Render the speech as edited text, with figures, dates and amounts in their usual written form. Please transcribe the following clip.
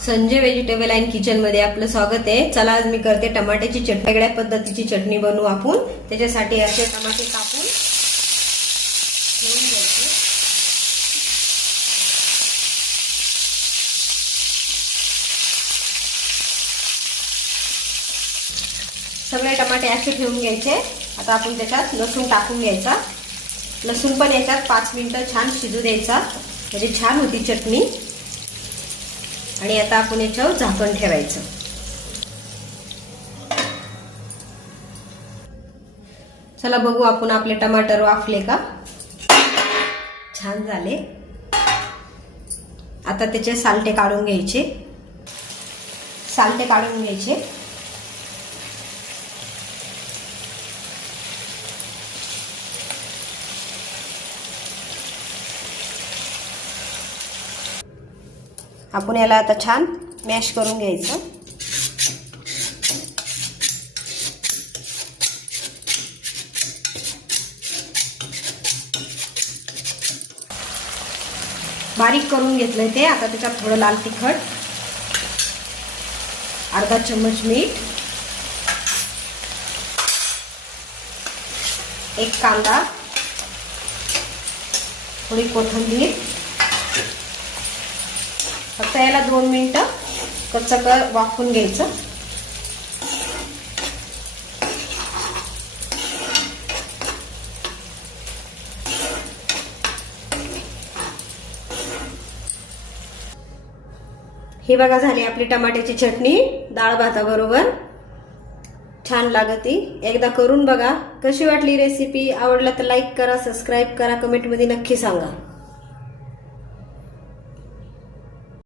Sanjay vegetable and kitchen मध्ये आपलं स्वागत आहे। चला आज मी करते टमाट्याची चटणी। वेगळ्या पद्धतीची चटणी बनवू आपण। त्याच्यासाठी असे टमाटे कापून घेऊन घ्यायचे। सगळे टमाटे असे ठेवून घ्यायचे। आता आपण त्याच्यात लसूण टाकून घ्यायचा। लसूण पण याच्यात 5 मिनिटं छान शिजू द्यायचा, म्हणजे छान होती चटणी। आणि आता आपण याच्यावर झाकण ठेवायचं। चला बघू आपण आपले टमाटर वाफले का, छान झाले। आता त्याचे सालटे काढून घ्यायचे। सालटे काढून घ्यायचे। आपण याला आता छान मॅश करून घ्यायचं। बारीक करून घेतलंय ते। आता त्याच्यात थोडं लाल तिखट, अर्धा चम्मच मीठ, एक कांदा, थोडी कोथिंबीर। फक्त याला 2 मिनिटं कच्चं वाफवून घ्यायचं। ही बघा झाली आपली टमाट्याची चटणी डाळ भाताबरोबर, छान लागती। एकदा करून बघा। कशी वाटली रेसिपी? आवडला तर लाईक करा, सबस्क्राईब करा, कमेंट मध्ये नक्की सांगा।